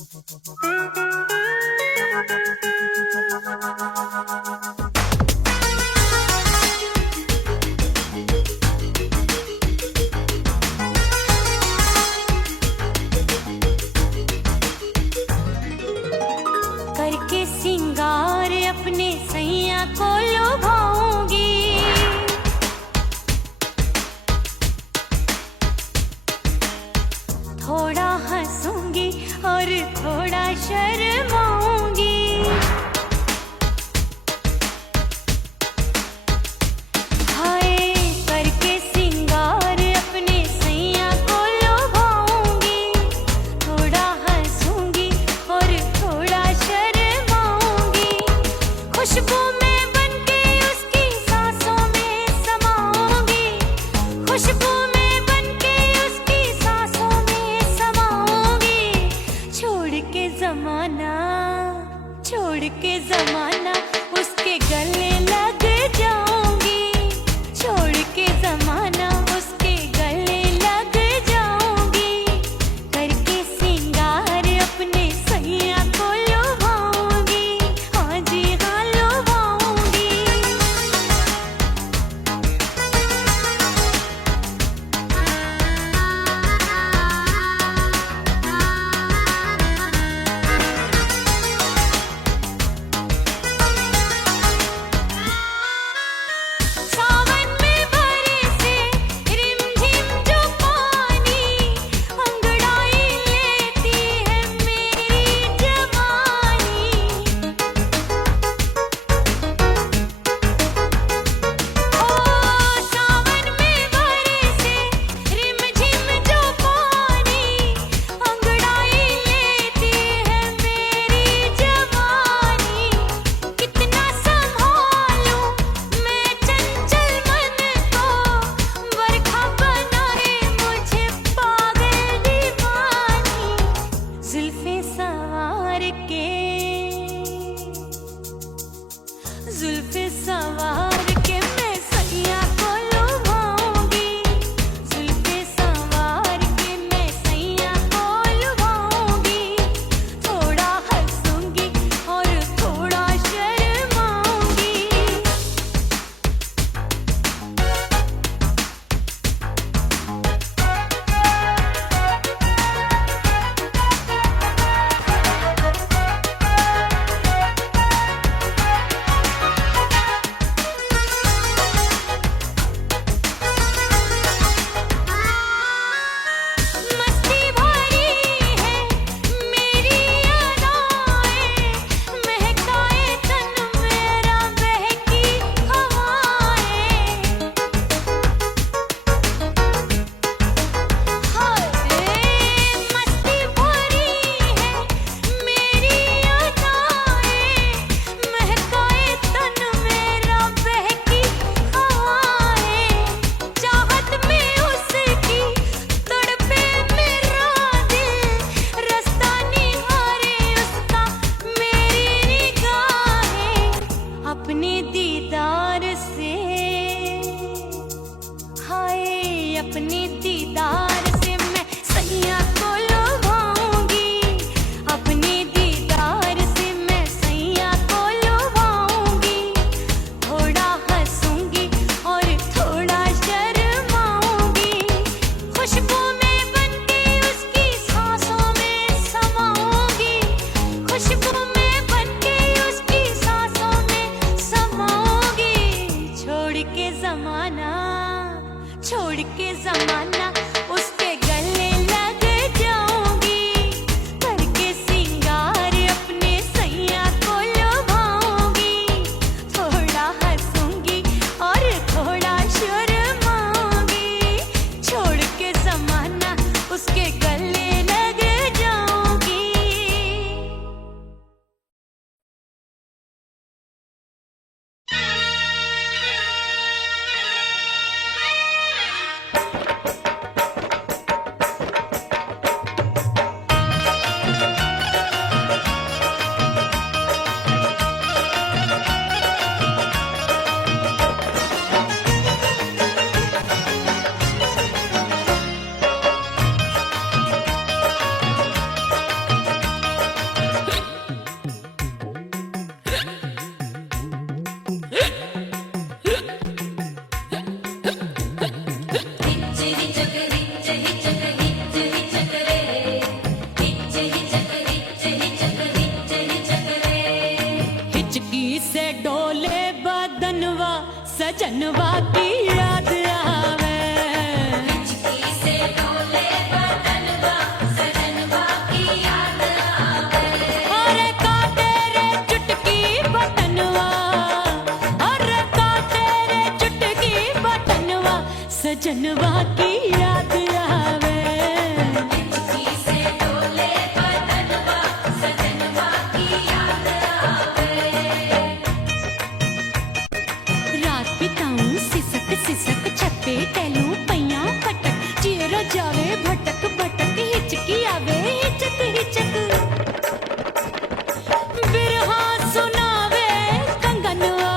करके सिंगार अपने सैया को लुभाऊंगी, थोड़ा हंसूंगी और थोड़ा शर्माऊंगी। हाय करके सिंगार अपने सैया को लुभाऊंगी, थोड़ा हंसूंगी और थोड़ा शर्माऊंगी। खुशबू में बनके उसकी सांसों में समाऊंगी, खुशबू में बनके उसकी सांसों में समाऊंगी। छोड़ के जमाना उसके गले लग जाऊंगी, छोड़ के जमाना उसके गले लग जाऊंगी। करके सिंगार अपने सैया को लुभाऊंगी, हाँ जी हाँ लुभाऊंगी। सावन में बरसे रिमझिम जो पानी, अंगड़ाई लेती है मेरी जवानी। ओ सावन में बरसे रिमझिम जो पानी, अंगड़ाई लेती है मेरी जवानी। कितना संभालूं मैं चंचल मन को, बरखा बनाए मुझे पागल दीवानी। जुल्फे सवार के मैं सैया को लुभाऊंगी, जुल्फे सवार के मैं सैया को लुभाऊंगी। थोड़ा हंसूंगी और थोड़ा शर्माऊंगी। मस्ती भरी है मेरी अदाएं, महकाए तन मेरा बहकी हवाएं। हाय मस्ती भरी है मेरी अदाएं, महकाए तन मेरा बहकी हवाएं। चाहत में उसकी तड़पे मेरा दिल, रास्ता निहारे उसका मेरी निगाहें। अपने दीदार से हाय अपने दीदार से मैं सैया को लुभाऊंगी, अपने दीदार से मैं सैया को लुभाऊंगी। थोड़ा हंसूंगी और थोड़ा शर्माऊंगी। खुशबू में बनके उसकी सांसों में समाऊंगी, खुशबू में बनके उसकी सांसों में समाऊंगी। छोड़ के जमाना उसके गले लग जाऊंगी। करके सिंगार अपने सैया को लुभाऊंगी, थोड़ा हंसूंगी और थोड़ा शर्माऊंगी। छोड़ के जमाना उसके गले लग जाऊंगी। हिचकी से डोले बदनवा सजनवा की याद आवे। हिचकी से डोले बदनवा सजनवा की याद आवे। अरे का तेरे चुटकी बटनवा, अरे का तेरे चुटकी बटनवा सजनवा की याद आवे। हिचकी से डोले बदनवा सजनवा की याद आवे। रात बिताऊं सिसक सिसक छत्ते टहलूं पैया पटक चेहरा जावे भटक भटक हिचकी आवे हिचक हिचक। बिरहा सुनावे कंगनवा,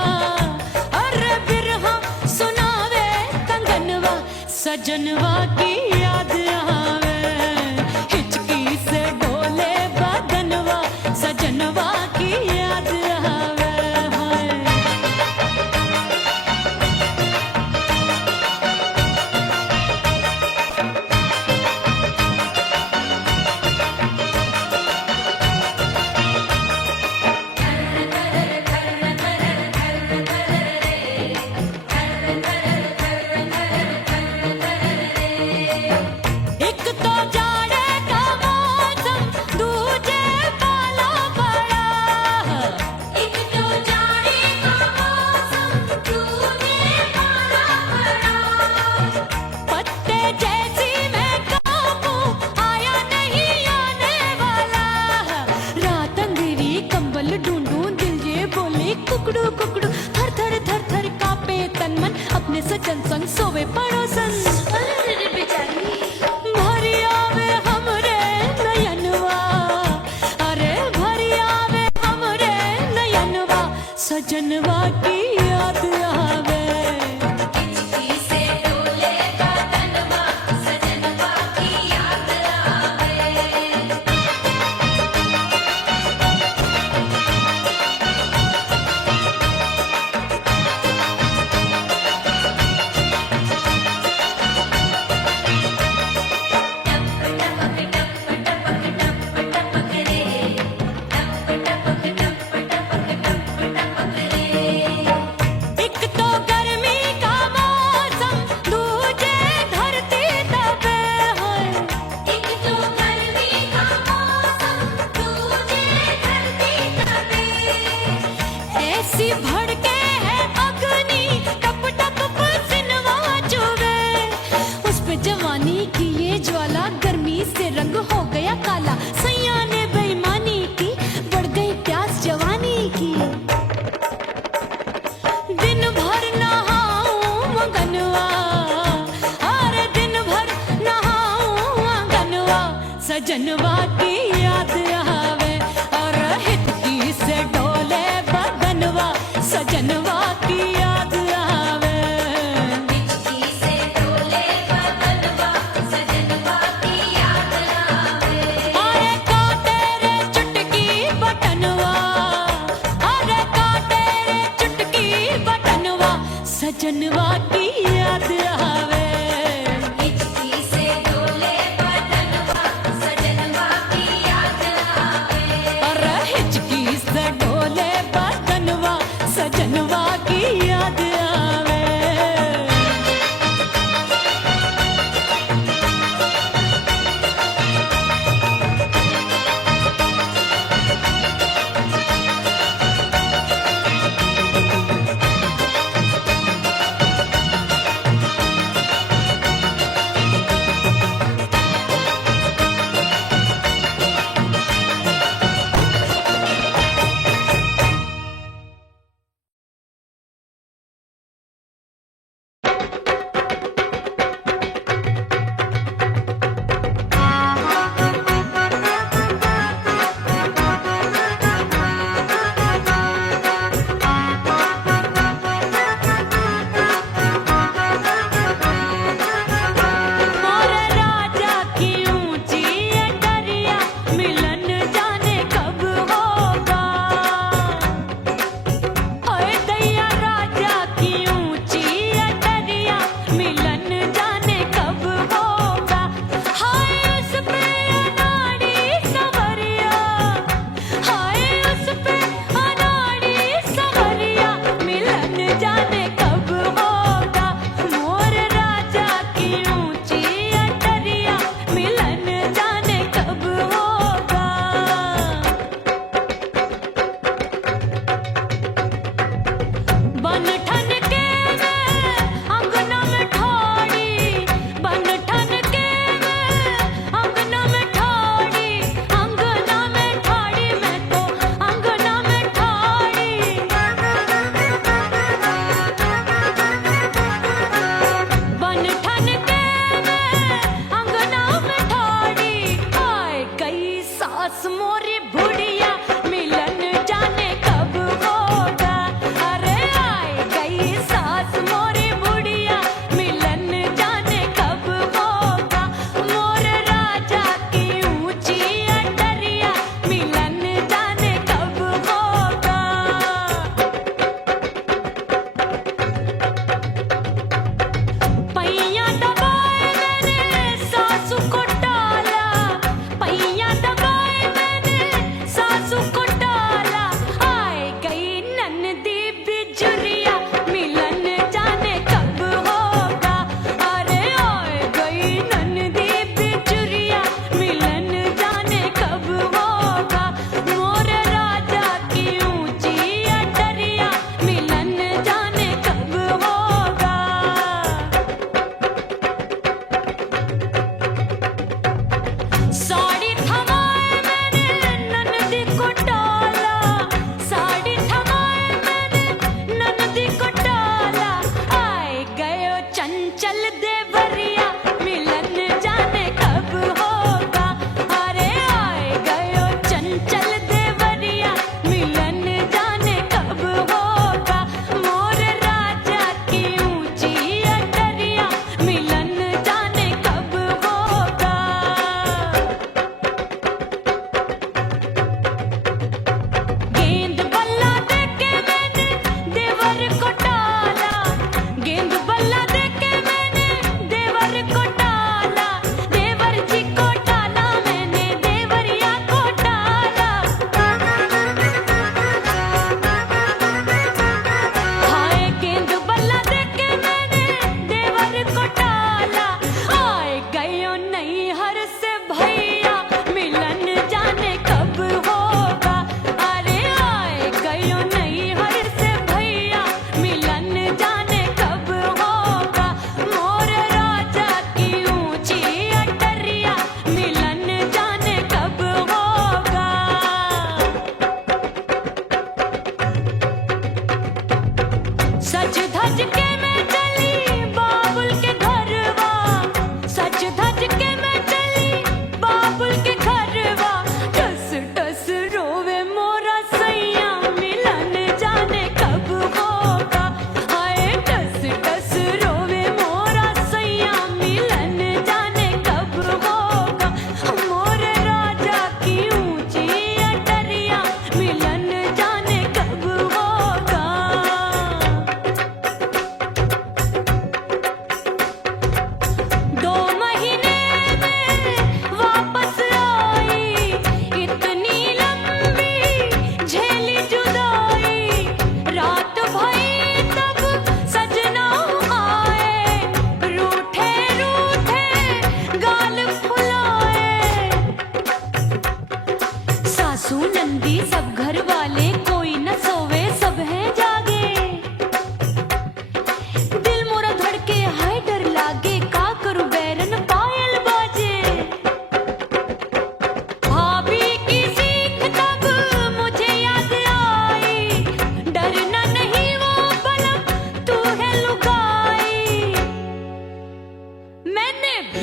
अरे बिरहा सुनावे कंगनवा सजनवा की याद आवे। हिचकी से डोले बदनवा सजनवा की याद आवे। हाय एक तो जाड़े का मौसम दूजे पाला पड़ा। एक तो जाड़े का मौसम दूजे पाला पड़ा। पत्ते जैसी मैं कांपूं आया नहीं आने वाला। रात अंधेरी कंबल ढूंढूं दिल ये बोले कुकड़ू कुकड़ू। थर थर थर थर कांपे तन मन अपने सजन संग सोवे पड़ोसन। भरिया वे हमरे नयनवा, अरे भरिया वे हमरे नयनवा सजनवा की याद आवे। हिचकी से डोले बदनवा सजनवा की याद आवे। एक तो गर्मी का मौसम दूजे धरती तपे होए। एक तो गर्मी का मौसम दूजे धरती तपे। ऐसी भड़के है अग्नि टप टप पसीनवा चुभे। उस पे जवानी की ये ज्वाला गर्मी से रंग हो गया काला। सैया ने बेईमानी की बढ़ गई प्यास जवानी की। दिन भर नहाऊं मगनवा, अरे दिन भर नहाऊं आंगनवा सजनवा की याद आवे। और हिचकी से डोले बदनवा सजनवा की याद आवे। हिचकी से डोले बदनवा सजनवा की याद आवे। अरे का तेरे चुटकी बटनवा, अरे का तेरे चुटकी बटनवा सजनवा की याद आवे। हिचकी से डोले बदनवा सजनवा की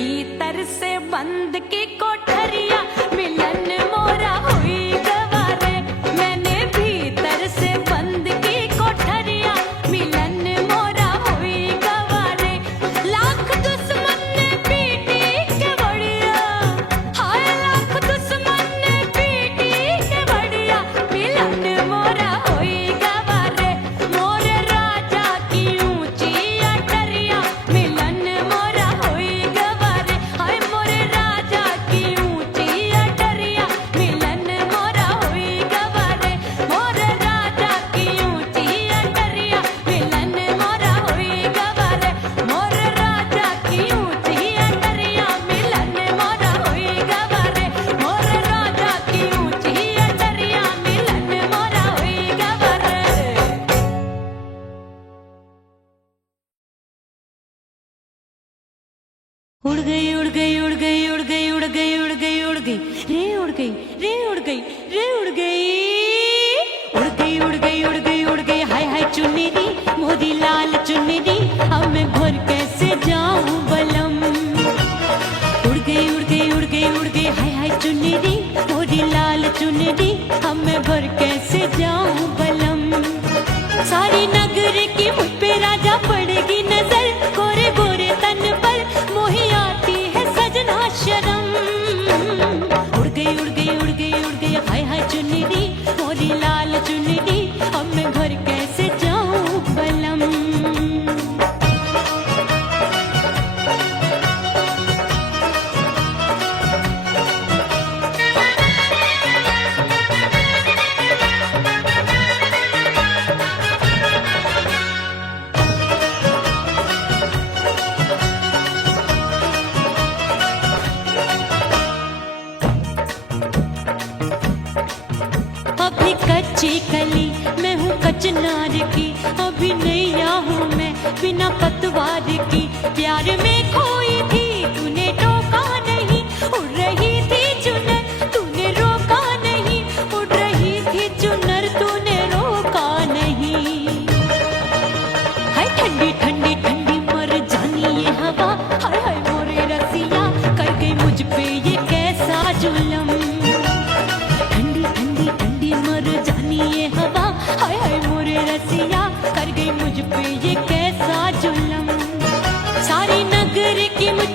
भीतर से बंद की कोठरिया मिलन मोरा हुई गवारे मैंने भीतर से बंद की कोठरिया मिलन मोरा हुई गवारे लाख दुश्मन ने पीटी के बढ़िया हाय लाख दुश्मन ने पीटी के बढ़िया मिलन मोरा हुई गवारे मोरे राजा की ऊंची अटरिया मिलन मोरा हुई गवारे हाय मोरे राजा की ऊंची अटरिया मिलन मोरा हुई गवारे मोरे राजा की ऊंची अटरिया मिलन मोरा हुई गवारे मोरे राजा की ऊंची अटरिया मिलन मोरा हुई गवारे मोरे राजा की ऊंची अटरिया मिलन मोरा हुई गवारे उड़ गई उड़ गई उड़ गई उड़ गई उड़ गई उड़ गई उड़ गई रे उड़ गई रे उड़ गई रे उड़ गई उड़ गई उड़ गई उड़ गई उड़ गई हाय हाय चुन्नी मोदी लाल चुन्नी अब मैं घर कैसे जाऊं बलम उड़ गई उड़ गई उड़ गई उड़ गई हाय हाय चुन्नी मोदी लाल चुन्नी अब मैं घर कैसे जाऊं बलम सारी नगर की मुझ पे राजा पड़ेगी नजर गोरे गोरे तन पर मोही आती है सजना शर्म उड़ गई उड़ गई उड़ गई उड़ गई हाय हाय चुन्नी मोरी लाल चुन्नी अब मैं घर कैसे जाऊं बलम अभी कच्ची कली मैं हूँ कचनार की अभी नैया हूँ मैं बिना पतवार की प्यार में खोई थी तूने टोका नहीं उड़ रही थी चुनर तूने रोका नहीं उड़ रही थी चुनर तूने रोका नहीं हाय ठंडी ठंडी ठंडी मर जानी ये हवा हाय हाय मोरे रसिया कर गई मुझ पे ये कैसा जुलम ठंडी ठंडी ठंडी मर जानी ये हवा हाय हाय मोरे रसिया कर गई मुझ पे ये कैसा जुलम सारी नगर की मुझ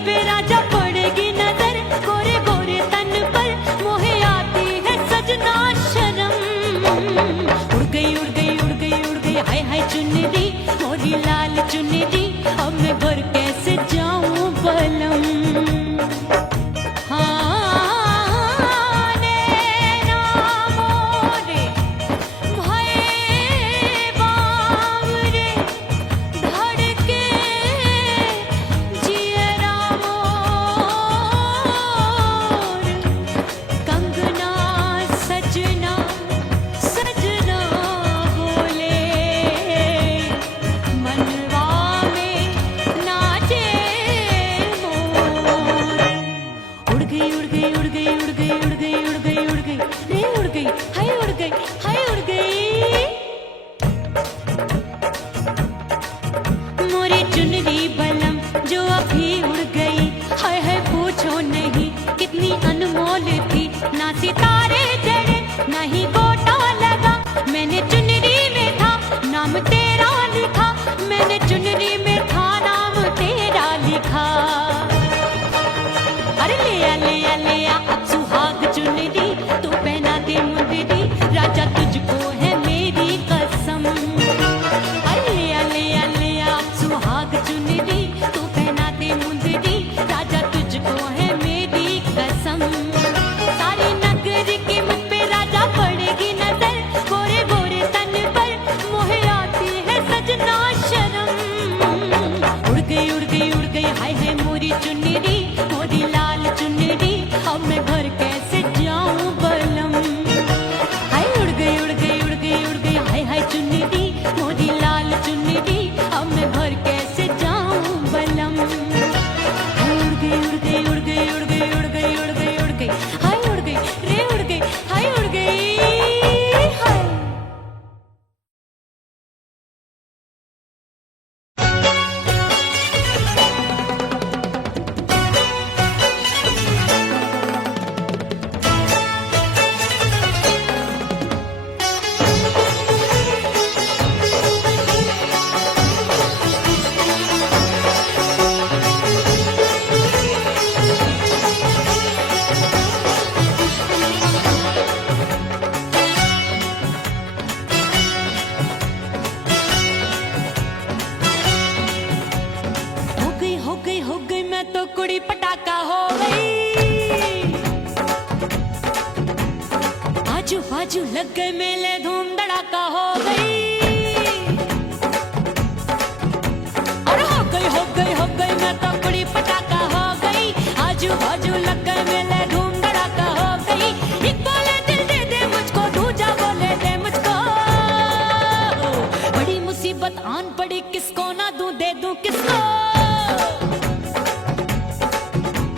कुड़ी पटाखा हो गई। आजू बाजू लग गए मेले, धूम धड़ाका हो गई। और हो गई मैं तो कुड़ी पटाखा हो गई। आजू बाजू लग गए मेले, धूम धड़ाका हो गई। एक बोले दिल दे दे मुझको, दूजा बोले दे मुझको। बड़ी मुसीबत आन पड़ी, किसको ना दूं दे दूं किसको।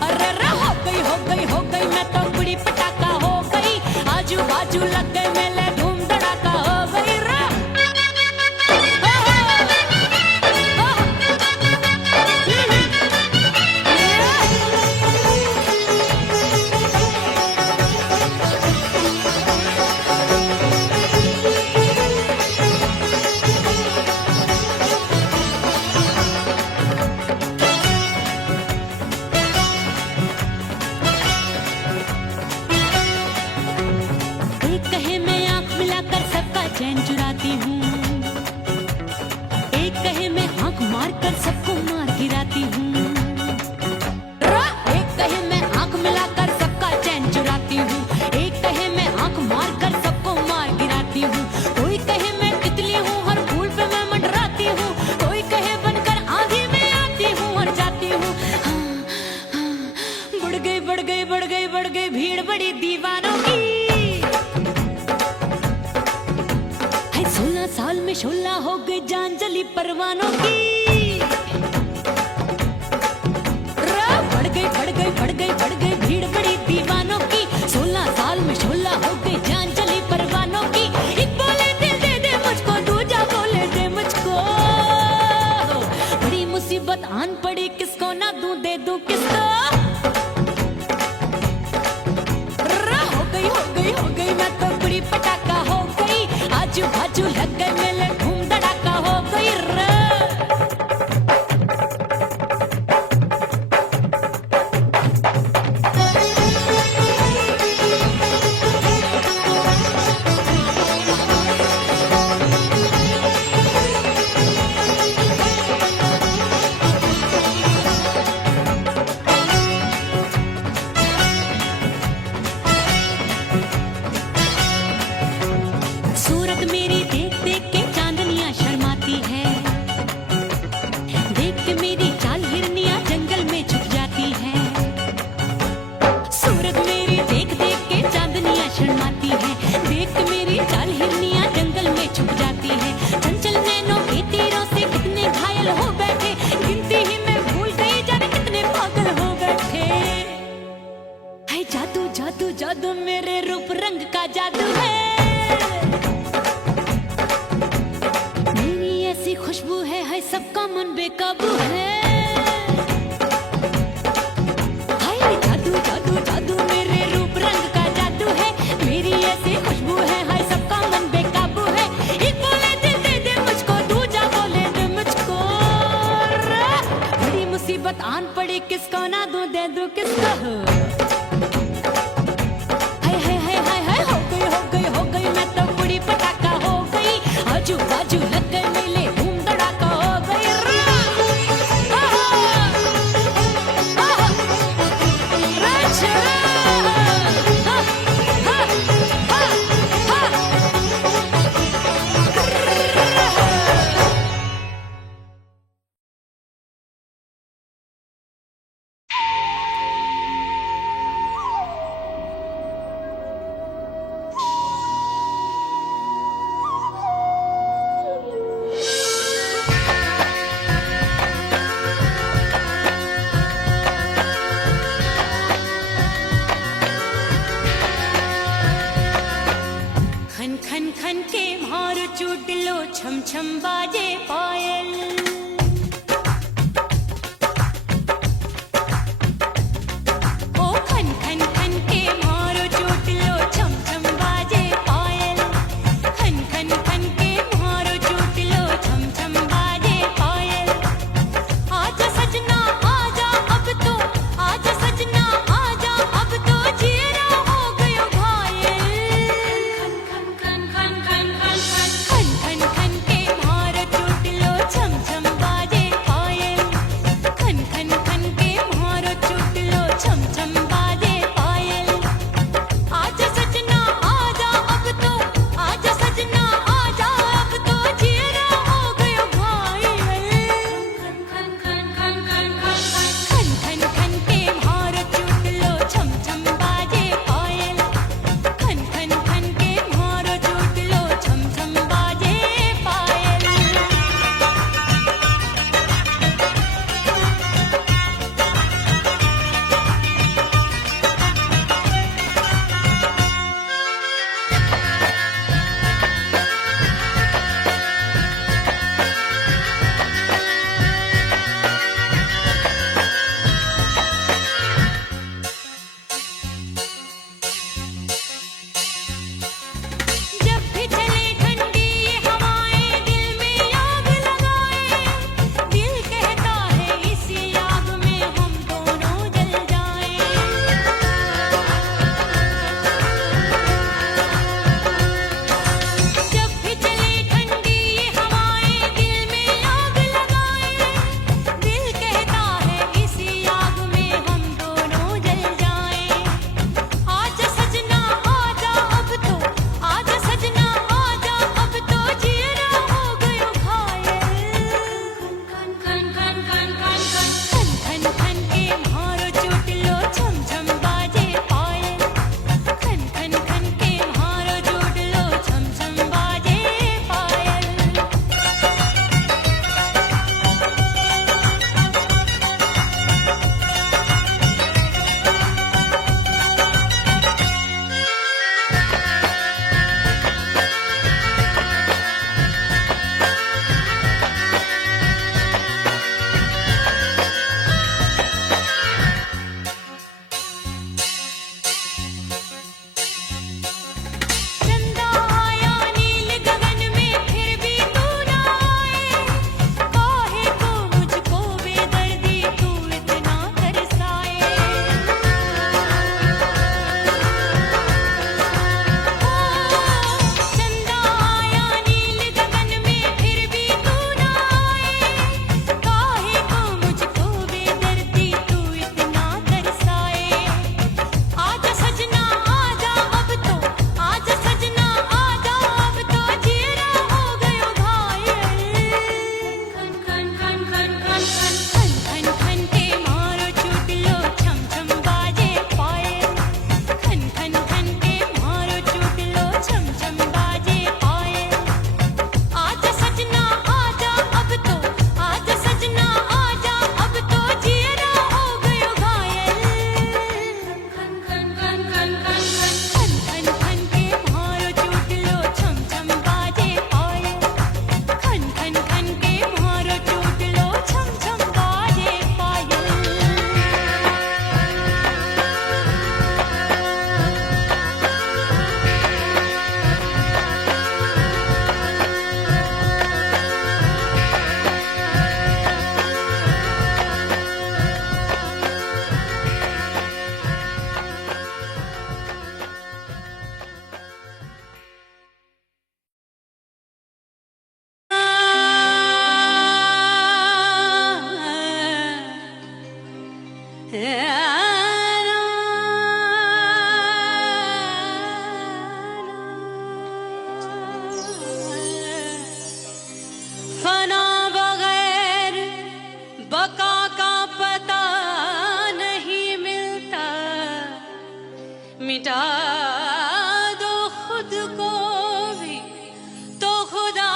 अरे हो गई मैं तो कुड़ी पटाखा हो गई। आजू बाजू लग गए मेले, धूम धड़ाका हो गई रे। एक कहे मैं आंख मिलाकर सबका चैन चुराती हूँ, एक कहे मैं आंख मारकर सबको मार गिराती हूँ। एक कहे मैं आंख मिलाकर सबका चैन चुराती हूँ, एक कहे मैं आंख मारकर सबको मार गिराती हूँ। कोई कहे मैं तितली हूँ, हर फूल पे मैं मंडराती हूँ। कोई कहे बनकर आंधी में आती हूँ और जाती हूँ। बढ़ गई भीड़ बड़ी दीवानों की। 16 साल में शोला हो गई जान जली परवानों की। बढ़ गई भीड़ बड़ी दीवानों की। 16 साल में शोला हो गई जान जली परवानों की। एक बोले दिल दे दे मुझको, दूजा बोले दे मुझको। बड़ी मुसीबत आन पड़ी, किसको ना दूं दे दूं किसको। हो गई मैं तो कुड़ी पटाखा हो गई। आजू बाजू लग गए मेले, धूम धड़ाका हो गई रे। सूरत मेरी देख देख के चांदनियां शर्माती है। देख के मेरी चाल हिरनियां जंगल में छुप जाती है। सूरत मेरी देख देख के चांदनियां शर्माती है। देख के मेरी चाल हिरनियां जंगल में छुप जाती है। चंचल नैनों के तीरों से कितने घायल हो बैठे, गिनती ही मैं भूल गई जाने कितने पागल हो बैठे। है जादू जादू जादू मेरे रूप रंग का जादू है। ऐसी खुशबू है सबका मन बेकाबू है। हाय जादू जादू जादू मेरे रूप रंग का जादू है। मेरी ऐसी खुशबू है, हाय सबका मन बेकाबू है। एक बोले दिल दे दे मुझको, दूजा बोले दे मुझको। बड़ी मुसीबत आन पड़ी, किसको ना दूं दे दूं किसको। हो गई मैं तो कुड़ी पटाखा हो गई। आजू बाजू लग गए मेले, धूम धड़ाका हो गई रे। मिटा दो खुद को भी तो खुदा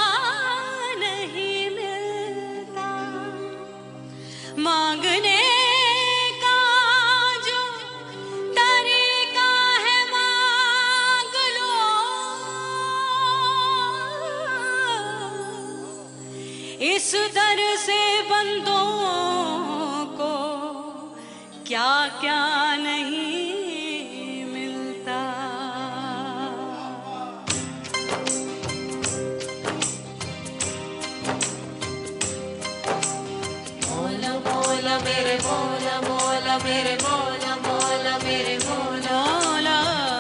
नहीं मिलता। मांगने का जो तरीका है मांग लो, इस दर से बंदों को क्या क्या नहीं मिलता। मौला मौला मेरे मौला मौला मेरे मौला मौला मेरे मौला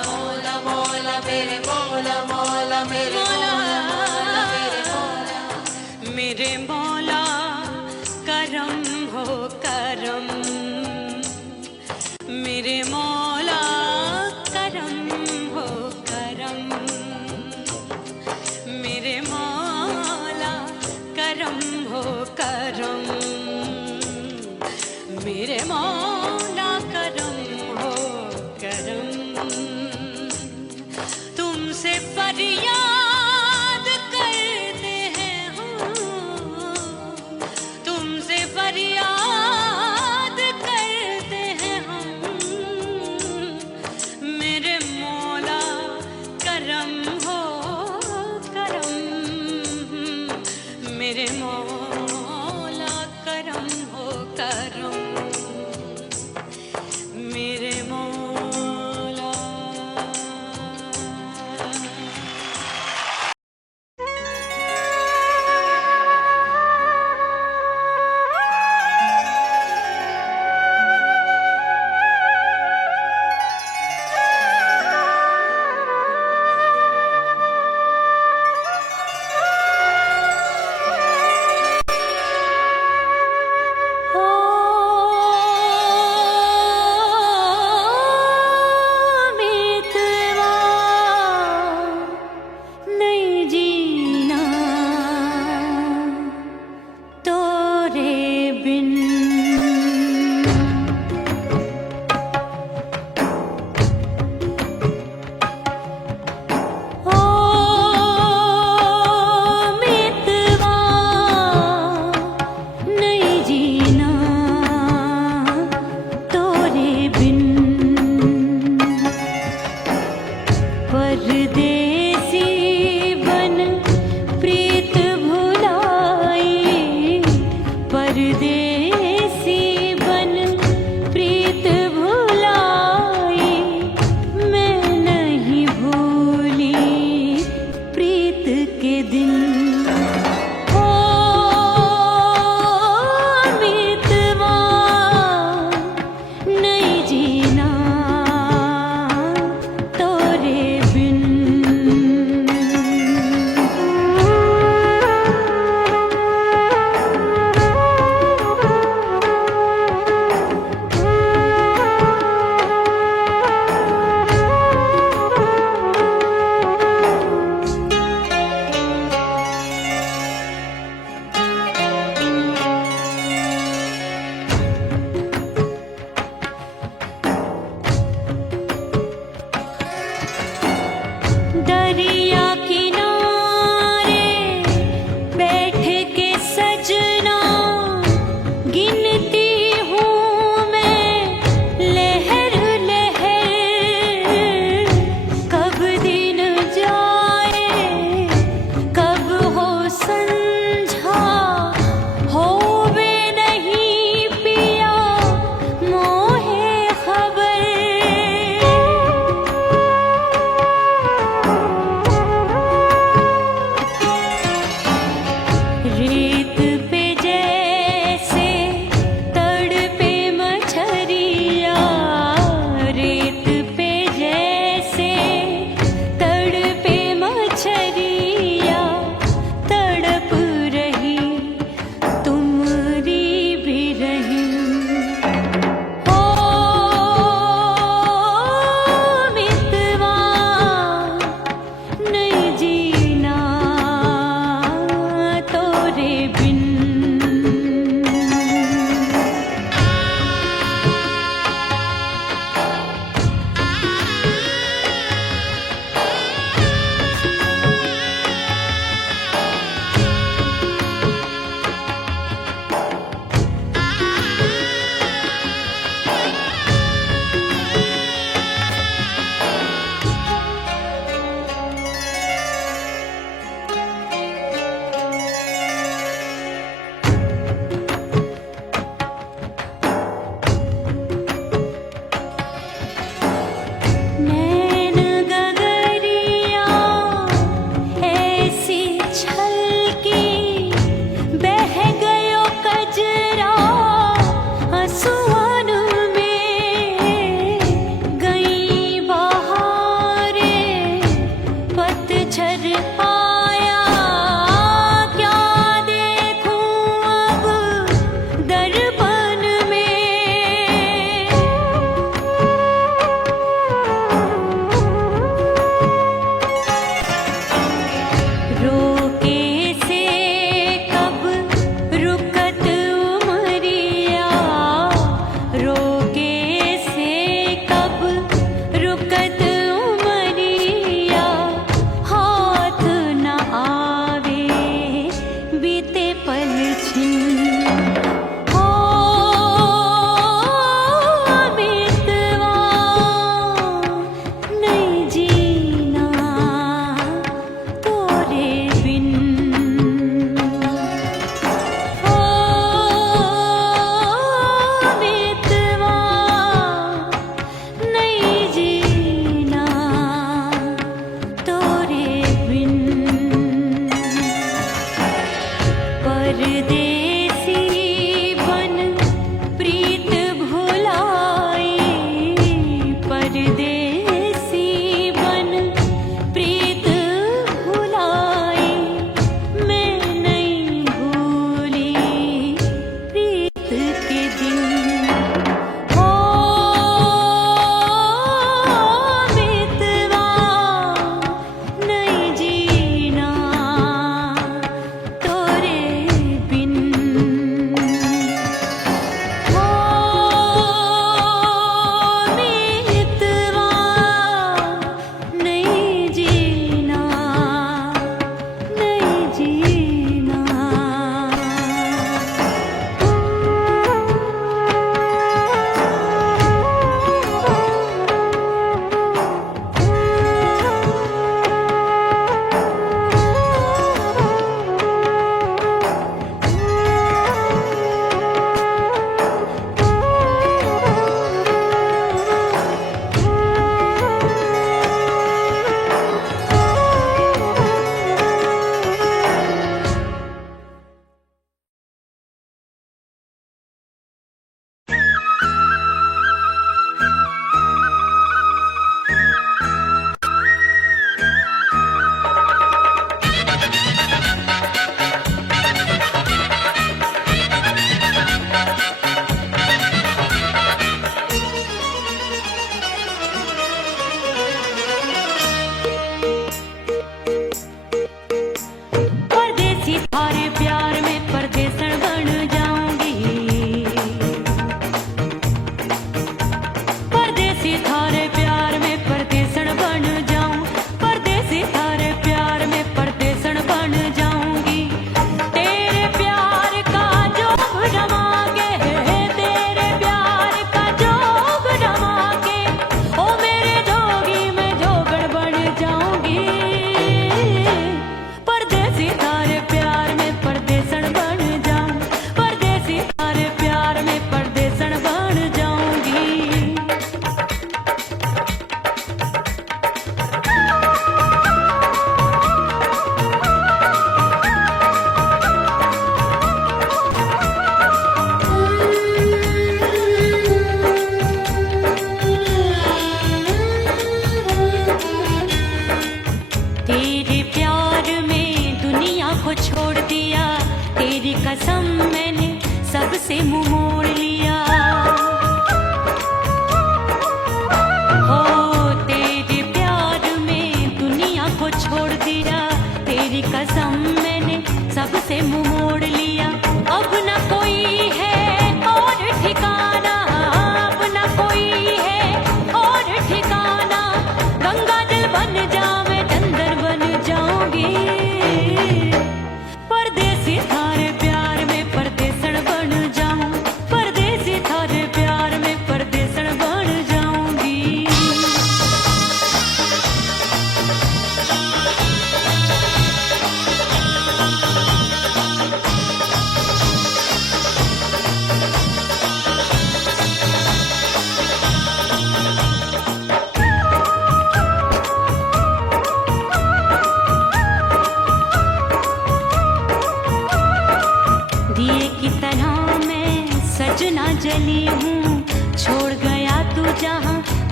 मौला मौला मेरे मौला मौला मेरे मौला मेरे मौला मेरे मौला करम हो करम, मेरे मौला करम हो करम, मेरे मौला करम हो करम, मेरे मौला करम हो करम। तुमसे फरियाद करते हैं हम, तुमसे फरियाद करते हैं हम,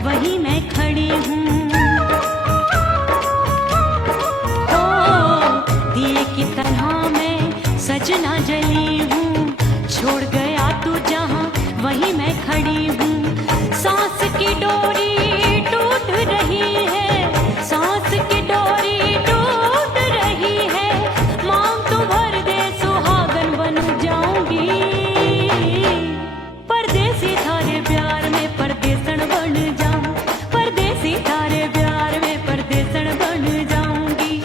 वहीं मैं खड़ी हूँ। ओ दिए की तरह मैं सजना जली हूँ, छोड़ गया तू जहाँ वहीं मैं खड़ी हूँ। सांस की डोरी टूट रही है, सांस की डोरी टूट रही है, मांग तू भर दे सुहागन बन जाऊंगी। परदेसी थारे प्यार में परदेसन बन जाऊं, परदेसी थारे प्यार में परदेसन बन जाऊंगी।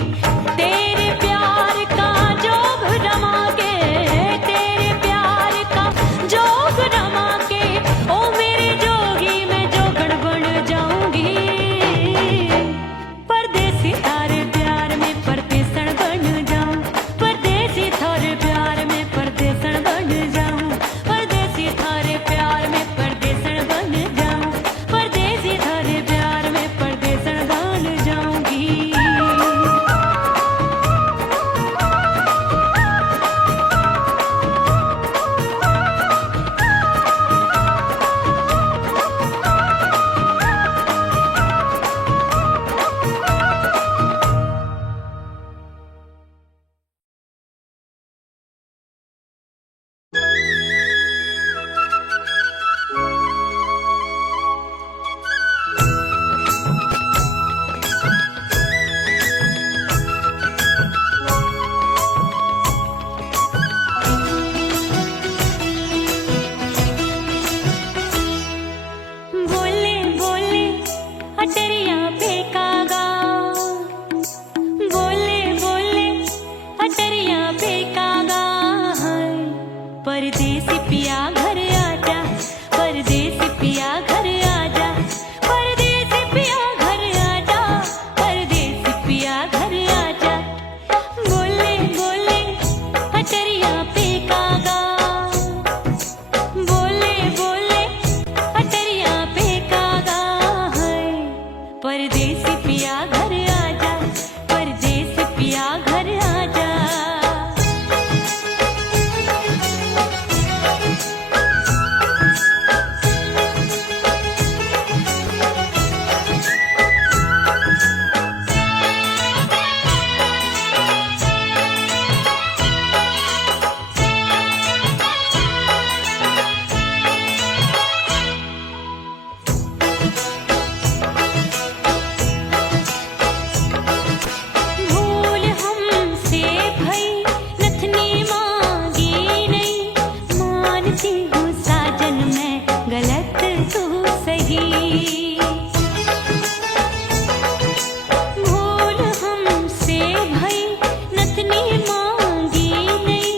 तेरे प्यार का जोग रमा के, तेरे प्यार का जोग रमा के, ओ मेरे जोगी मैं जोगण बन जाऊंगी। परदेसी थारे प्यार में परदेसन बन जाऊं, परदेसी थारे प्यार में परदेसन बन जाऊं, परदेसी थारे प्यार में परदेसन बन जाऊं, परदेसी थारे प्यार में परदेसन बन जाऊंगी। बोले बोले अटरिया फेंकागा, बोले बोले अटरिया फेंकागा। परदेसी पिया घर आजा, परदेसी पिया घर आजा, परदेसी पिया घर आजा, परदेसी पिया घर आजा। बोले बोले अटरिया फेंकागा, बोले बोले अटरिया फेंकागा। परदेसी पिया घर आजा, परदेसी पिया घर आजा। भूल हमसे भई नथनी मांगी नहीं, मानती हूँ साजन मैं गलत तू सही। भूल हमसे भई नथनी मांगी नहीं,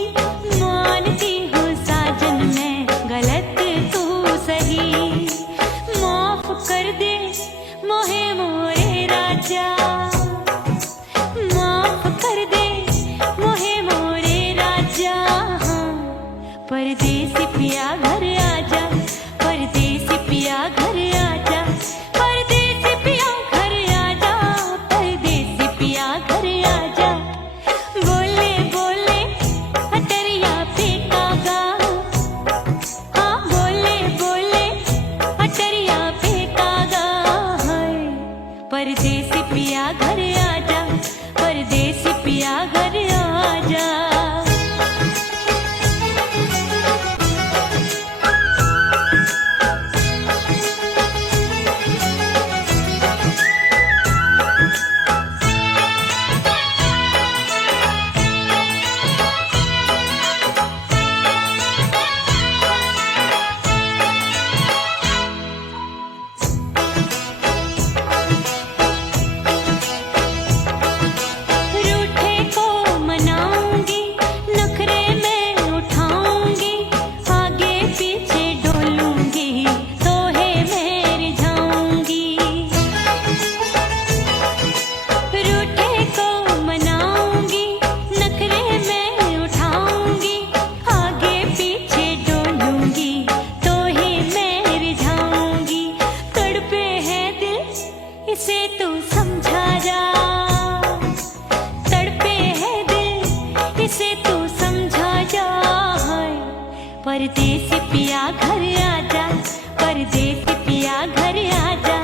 मानती हूँ साजन मैं गलत तू सही। माफ कर दे मोहे मोरे राजा, माफ कर दे मोहे मोरे राजा। परदेसी पिया घर आजा, परदेसी पिया घर आजा, परदेसी पिया घर आजा, परदेसी पिया घर आजा। बोले बोले अटरिया फेंकागा, हाँ बोले बोले अटरिया फेंकागा। परदेसी पिया घर आजा, परदेसी पिया घर आजा। रूठे को मनाऊंगी, नखरे में उठाऊंगी, आगे पीछे डोलूंगी, तोहे में रिझाऊंगी। रूठे को मनाऊंगी, नखरे में उठाऊंगी, आगे पीछे डोलूंगी, तोहे में रिझाऊंगी। तड़पे है दिल इसे तू समझा जा, तड़पे है दिल इसे तू समझा जा। परदेसी पिया घर आजा, परदेसी पिया घर आजा,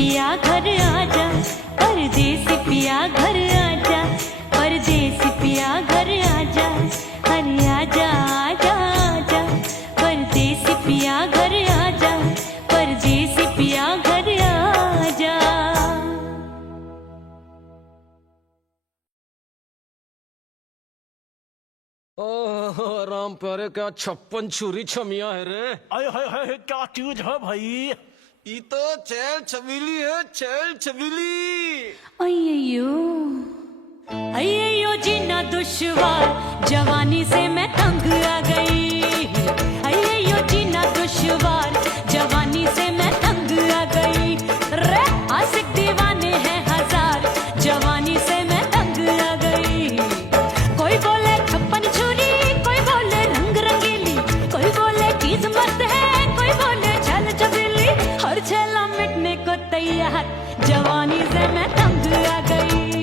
पिया घर आजा, परदेसी पिया घर आजा, परदेसी पिया घर आजा, अरे आजा आजा आजा, परदेसी पिया घर आजा, परदेसी पिया घर आजा। ओह राम प्यारे, क्या 56 छुरी छमिया है रे। आय हाय हाय, क्या चीज है भाई? ये तो चैल छबीली है, चैल छबीली। अय्यो अय्यो जीना दुश्वार, जवानी से मैं तंग आ गई। अय्यो जीना दुश्वार, जवानी से मैं तंग आ गई। रे आशिक दीवाने हैं हजार, जवानी से मैं तंग आ गई। कोई बोले 56 छुरी, कोई बोले रंग रंगीली, कोई बोले चीज मस्त है, कोई बोले छल छबीली। हर छेला मिटने को तैयार, जवानी से मैं तंग आ गई।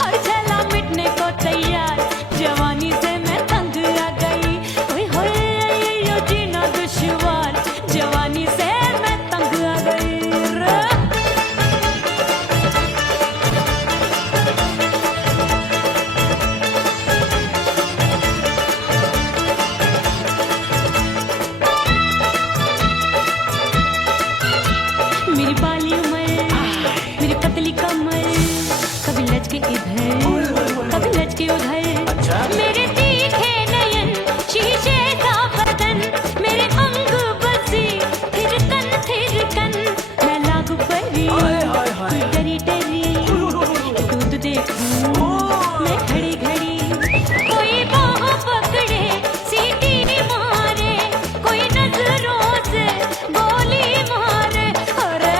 हर छेला मिटने को तैयार, जवानी से मैं तंग आ गई। ओए होए यो जीना दुश्वार, जवानी से मैं तंग आ गई। मेरी बाली उमर, मेरी पतली कमर, कभी लचके इधर, कभी लचके उधर। मेरे तीखे नयन, शीशे का बदन, मेरे अंग बसे थिरकन, मैं लागू परी, डरी डरी, दूध देखूं मैं घड़ी घड़ी। कोई बाह पकड़े, सीटी मारे, कोई नजरों से गोली मारे। अरे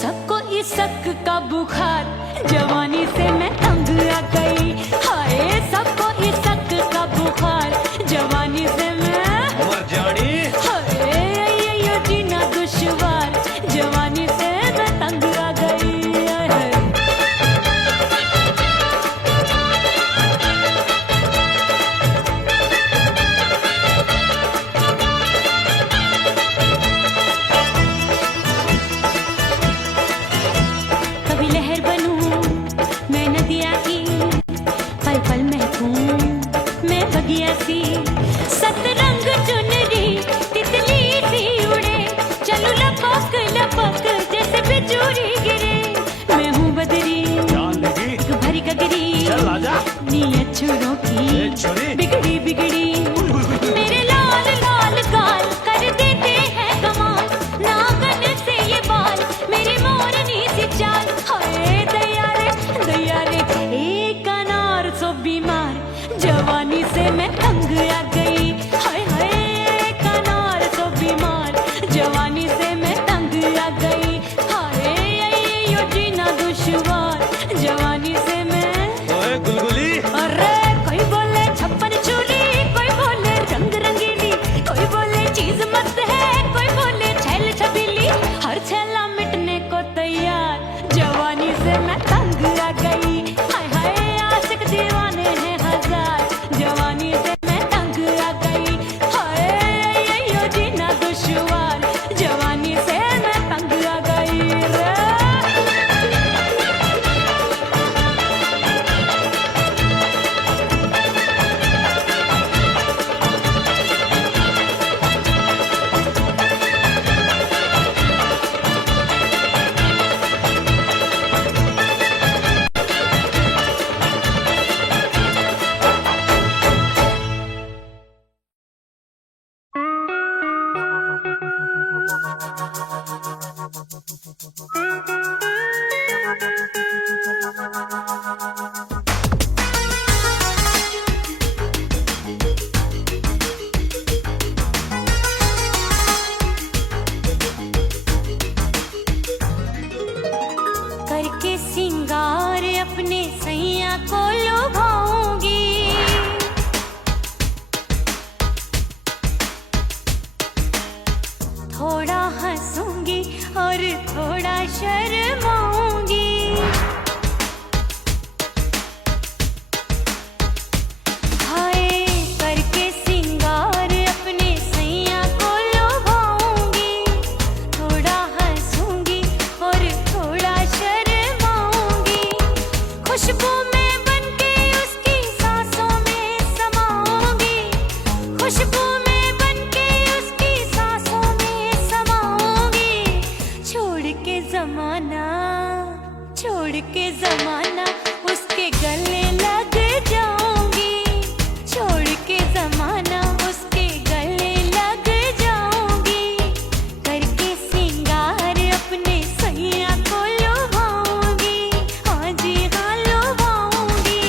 सबको इस शक का बुखार, जवानी से मैं तंग आ गई। हाय सबको इस शक का बुखार, जवानी से मैं मर जानी। हाय यो जीना दुश्वार, जवानी से मैं तंग आ गई। हाय। कभी लहर बनूं मैं नदिया की, पल पल महकूं मैं बगिया सी। सतरंग चुनरी तितली सी उड़े, चलूं लपक लपक जैसे बिजूरी गिरे। मैं हूँ बदरी, जान लगी? एक भरी गगरी, चल आजा। नीयत छुरों की छुरी। बिगड़ी बिगड़ी। मेरे लाल लाल गाल कर देते हैं कमाल, नागन से ये बाल, मेरी मोरनी सी चाल। हाय दैया रे एक अनार सो बीमार, जवानी से मैं तंग आ गई। हाय हाय एक अनार सो बीमार, जवानी से मैं तंग आ गई। हाय यो जीना दुश्वार, जवानी से मैं। ओए गुलगुली। अरे कोई बोले 56 छुरी, कोई बोले रंग रंगीली, कोई बोले चीज मस्त है, कोई बोले छैल छबीली। हर छेला मिटने को तैयार, जवानी से मैं तंग आ गई। हाय हाय आशिक दीवाने हैं हजार, जवानी से मैं तंग आ गई। हाय यो जीना दुश्वार, जवानी से मैं तंग आ गई रे। करके सिंगार अपने सैया को लुभाऊंगी, थोड़ा हंसूंगी और थोड़ा शर्माऊंगी। हाय करके सिंगार अपने सैया को लुभाऊंगी, थोड़ा हंसूंगी जमाना, छोड़ के जमाना उसके गले लग जाऊंगी, छोड़ के जमाना उसके गले लग जाऊंगी, करके सिंगार अपने सैया को लुभाऊंगी, हाँ जी हाँ लुभाऊंगी।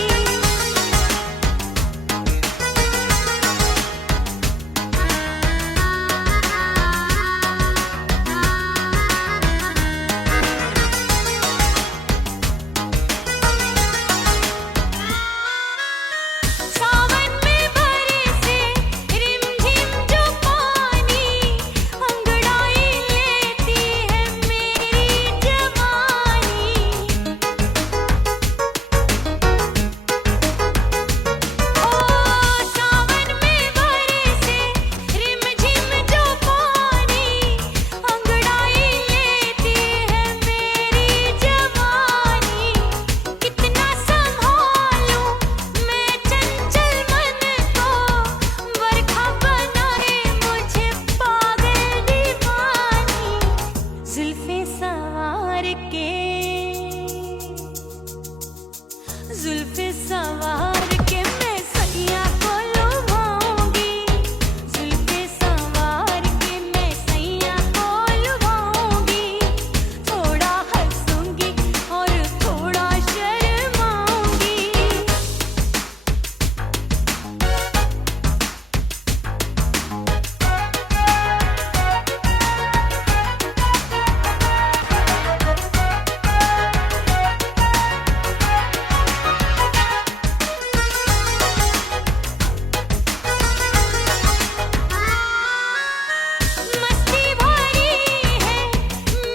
सावन में बरसे रिमझिम जो पानी, अंगड़ाई लेती है मेरी जवानी। ओ सावन में बरसे रिमझिम जो पानी, अंगड़ाई लेती है मेरी जवानी। कितना संभालूं मैं चंचल मन को, बरखा बनाए मुझे पागल दीवानी। जुल्फे सवार के, जुल्फे सवार के मैं सैया को लुभाऊंगी, जुल्फे सवार के मैं सैया को लुभाऊंगी। थोड़ा हंसूंगी और थोड़ा शर्माऊंगी। मस्ती भरी है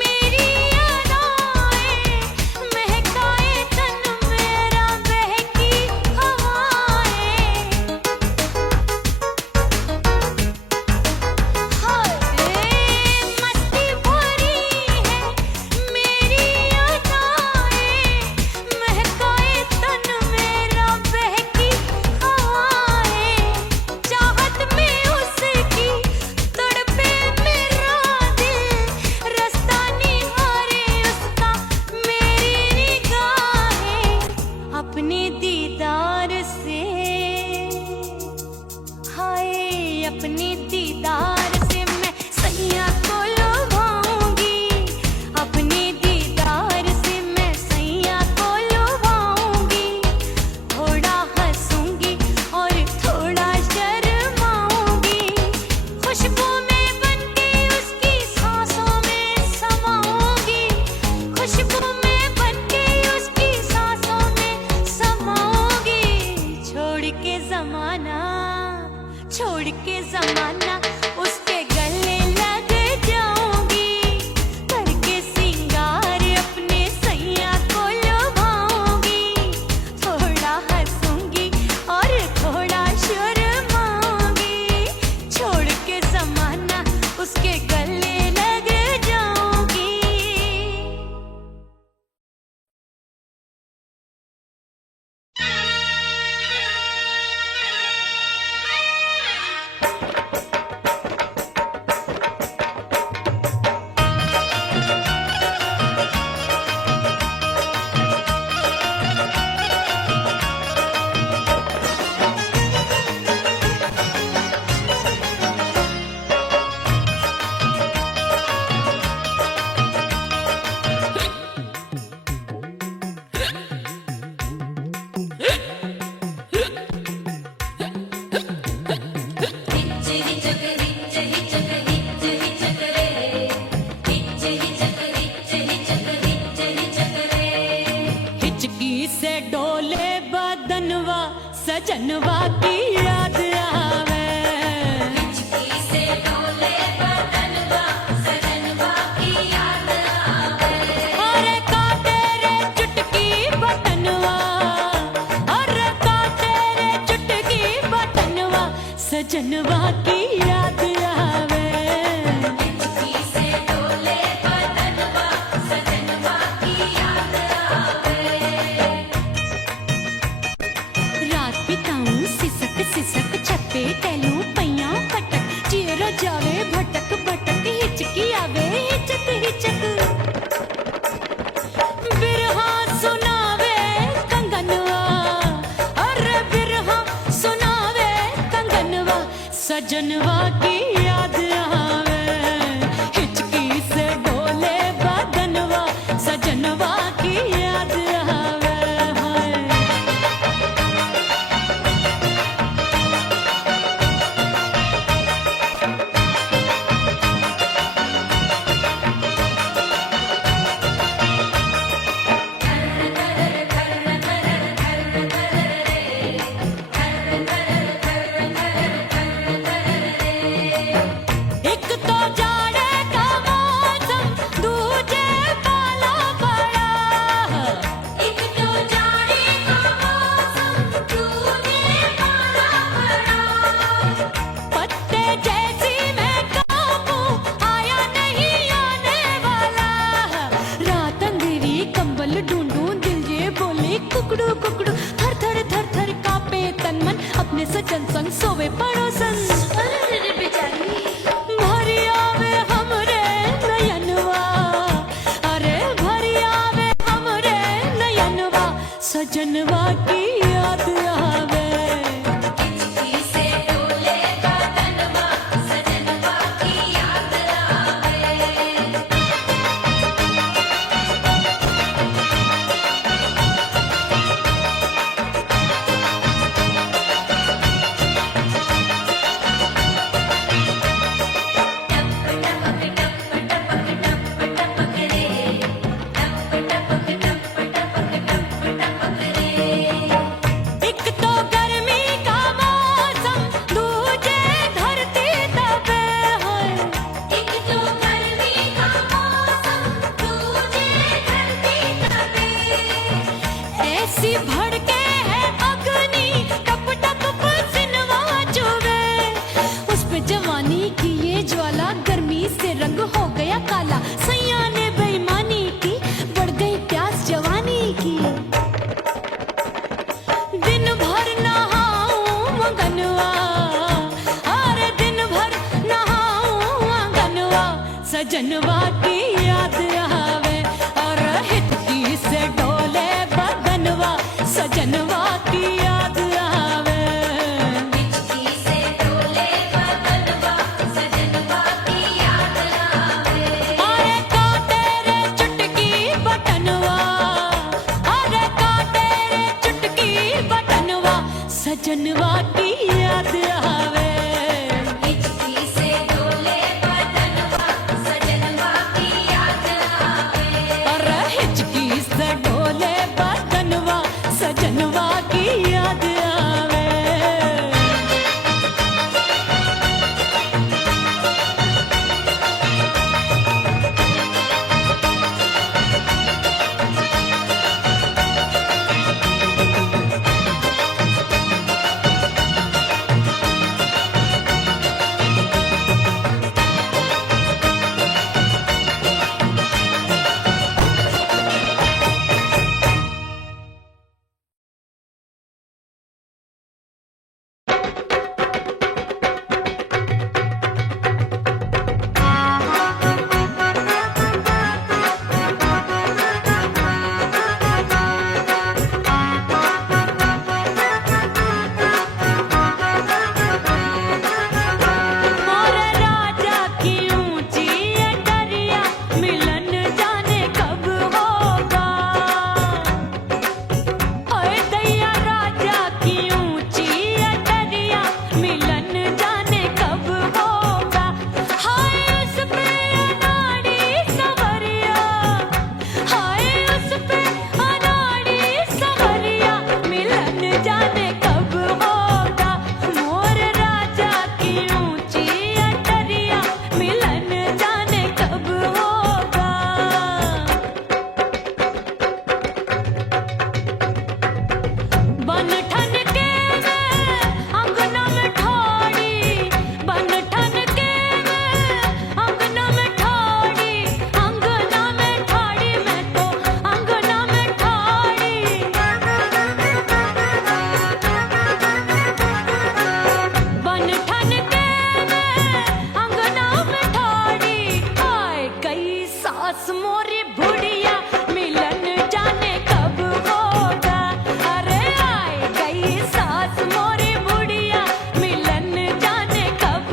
मेरी अदाएं, महकाए तन मेरा बहकी हवाएं। हाय मस्ती भरी है मेरी अदाएं, महकाए तन मेरा बहकी हवाएं। चाहत में उसकी तड़पे मेरा दिल, रास्ता निहारे उसका मेरी निगाहें। अपने दीदार से, हाय अपने दीदार से मैं सैया को लुभाऊंगी, अपने दीदार से मैं सैया को लुभाऊंगी। थोड़ा हंसूंगी और थोड़ा शर्माऊंगी। खुशबू में बनके उसकी सांसों में समाऊंगी, खुशबू में बनके उसकी सांसों में समाऊंगी। छोड़ के जमाना, छोड़ के जमाना उसके गले लग जाऊंगी, करके सिंगार अपने सैया को लुभाऊंगी। थोड़ा हंसूंगी और थोड़ा शर्माऊंगी। छोड़ के जमाना उसके गले लग जाऊंगी। हिचकी से डोले बदनवा, सजनवा की याद आवे। हिचकी से डोले बदनवा, सजनवा की याद आवे। अरे का तेरे चुटकी बटनवा, अरे का तेरे चुटकी बटनवा, सजनवा की याद आवे। हिचकी से डोले बदनवा, सजनवा की याद आवे। रात बिताऊं सिसक सजनवा की याद आवे, हिचकी से डोले बदनवा, सजनवा की याद आवे हाय। एक तो जाड़े का मौसम, दूजे पाला पड़ा। एक तो जाड़े का मौसम, दूजे पाला पड़ा। पत्ते जैसी मैं कांपू, आया नहीं आने वाला। रात अंधेरी कंबल ढूंढूं, दिल ये बोले कुकड़ू कुकड़ू। थर थर थर थर कांपे तन मन, अपने सजन संग सोवे पड़ोसन। भरी आवे हमरे नयनवा, अरे भरी आवे हमरे नयनवा, सजनवा की याद आवे। हिचकी से डोले बदनवा, सजनवा की याद आवे। एक तो गर्मी का मौसम, दूजे धरती तपे होए। एक तो गर्मी का मौसम, दूजे धरती तपे। ऐसी भड़के है अग्नि, टप टप पसीनवा चुभे। उस पे जवानी की ये ज्वाला, गर्मी से रंग हो गया काला। सैया ने बेईमानी की, बढ़ गई प्यास जवानी की। दिन भर नहाऊं मगनवा, अरे दिन भर नहाऊं आंगनवा, सजनवा की याद आवे। और हिचकी से डोले बदनवा, सजनवा की याद आवे। हिचकी से डोले बदनवा, सजनवा की याद आवे। अरे काटे रे चुटकी बटनवा, अरे काटे रे चुटकी बटनवा, सजनवा की याद आवे। हिचकी से डोले बदनवा, सजनवा की याद आवे। अरे हिचकी से डोले बदनवा, सजनवा की याद आवे। सास मोरी बुढ़िया मिलन जाने कब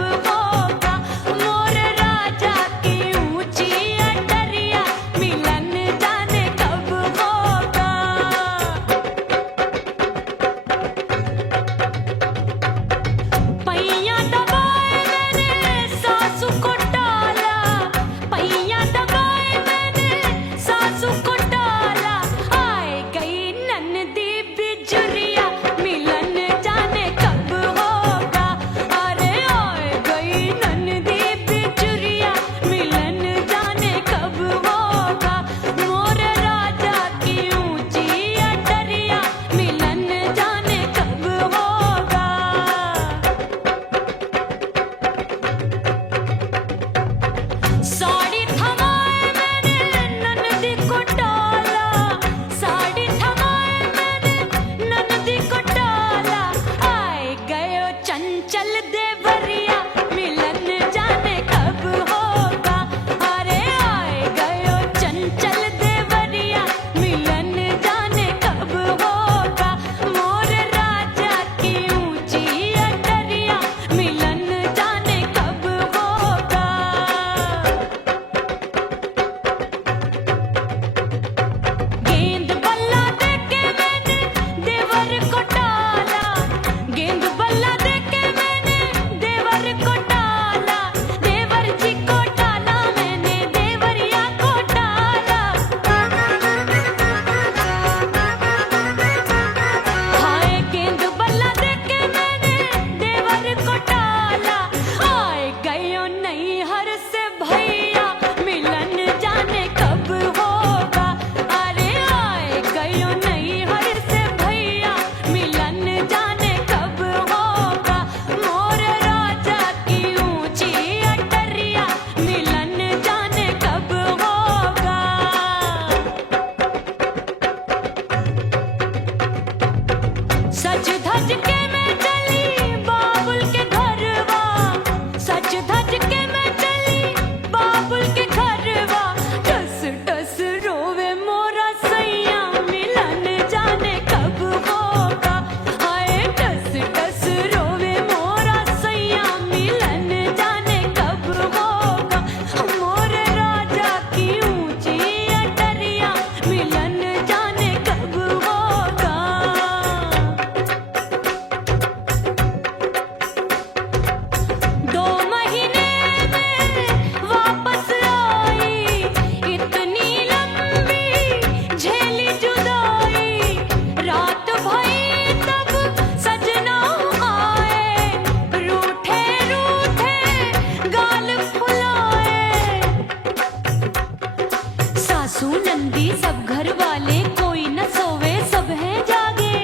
सासू नंदी सब घर वाले कोई न सोवे सब हैं जागे।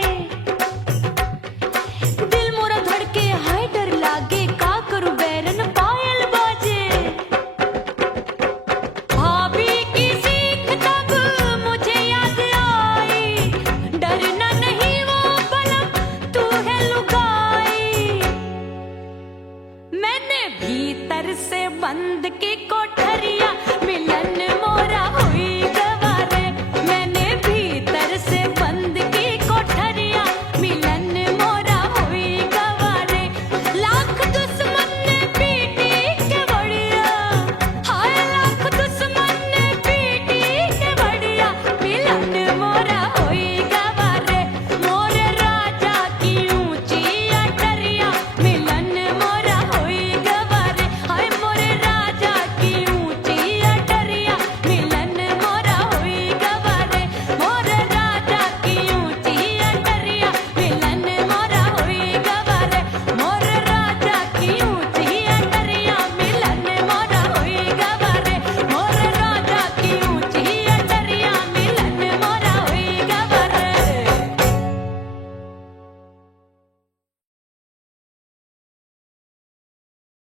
दिल मोरा धड़के हाय डर लागे का करूं बैरन पायल बाजे। भाभी की सीख तब मुझे याद आई, डरना नहीं वो बलम तू है लुगाई। मैंने भीतर से बंद की कोठरिया मिलन मोरा हुई गवारे। मैंने भीतर से बंद की कोठरिया मिलन मोरा हुई गवारे। लाख दुश्मन ने पीटी के बढ़िया, हाय लाख दुश्मन ने पीटी के बढ़िया मिलन मोरा हुई गवारे। मोरे राजा की ऊंची अटरिया मिलन मोरा हुई गवारे। हाय मोरे राजा की ऊंची अटरिया मिलन मोरा हुई गवारे। मोरे राजा की ऊंची अटरिया मिलन मोरा हुई गवारे। मोरे राजा की ऊंची अटरिया मिलन मोरा हुई गवारे। मोरे राजा की ऊंची अटरिया मिलन मोरा हुई गवारे।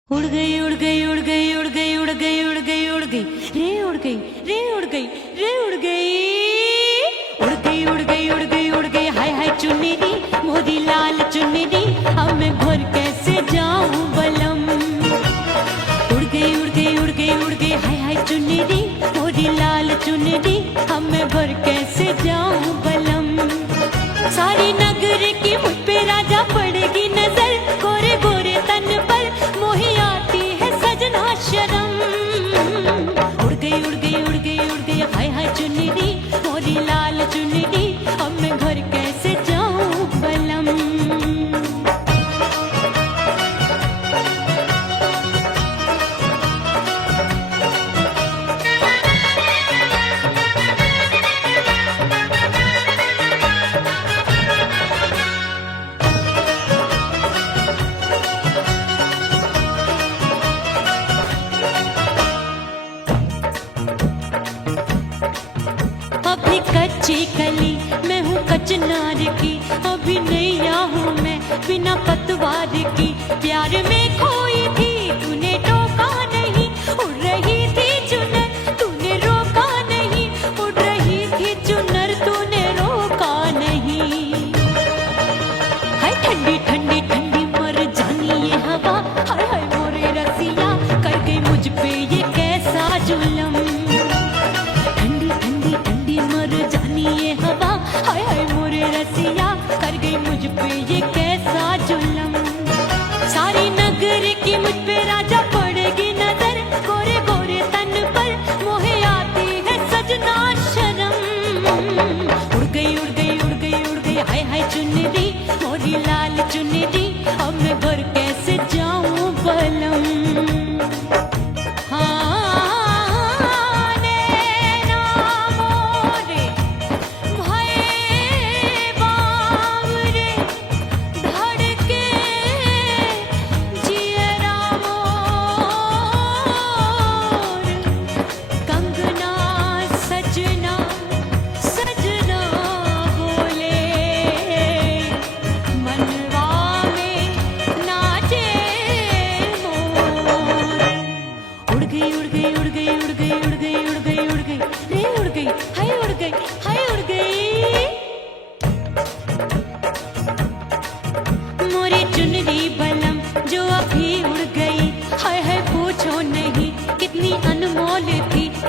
उड़ गई उड़ गई उड़ गई उड़ गई उड़ गई उड़ गई उड़ गई रे उड़ गई रे उड़ गई रे उड़ गई उड़ गई उड़ गई उड़ गई उड़ गई हाय हाय चुन्नी मोदी लाल चुन्नी अब मैं घर कैसे जाऊं बलम। उड़ गई उड़ गई उड़ गई उड़ गई हाय हाय चुन्नी मोदी लाल चुन्नी अब मैं घर कैसे जाऊं बलम। सारी नगर की मुझ पे राजा पड़ेगी नजर, गोरे गोरे तन पर मोही आती है सजना शर्म। उड़ गई उड़ गई उड़ गई उड़ गई हाय हाय चुन्नी मोरी लाल चुन्नी अब मैं घर कैसे जाऊं बलम। अभी कच्ची कली मैं हूँ कचनार की, अभी नैया हूँ मैं बिना पतवार की। प्यार में खोई थी तूने टोका नहीं, उड़ रही थी चुनर तूने रोका नहीं। उड़ रही थी चुनर तूने रोका नहीं। हाय ठंडी ठंडी ठंडी मर जानी ये हवा, हाय हाय मोरे रसिया कर गई मुझ पे ये कैसा जुलम। ठंडी ठंडी ठंडी मर जानी ये हवा, हाय हाय मोरे रसिया कर गई मुझ पे ये कैसा जुलम। सारी नगर की मुझ पे राजा पड़ेगी नजर, गोरे गोरे तन पर मोहे आती है सजना शर्म। उड़ गई उड़ गई उड़ गई उड़ गई हाय हाय चुन्नी मोरी लाल चुन्नी अब मैं घर कैसे जाऊं बलम।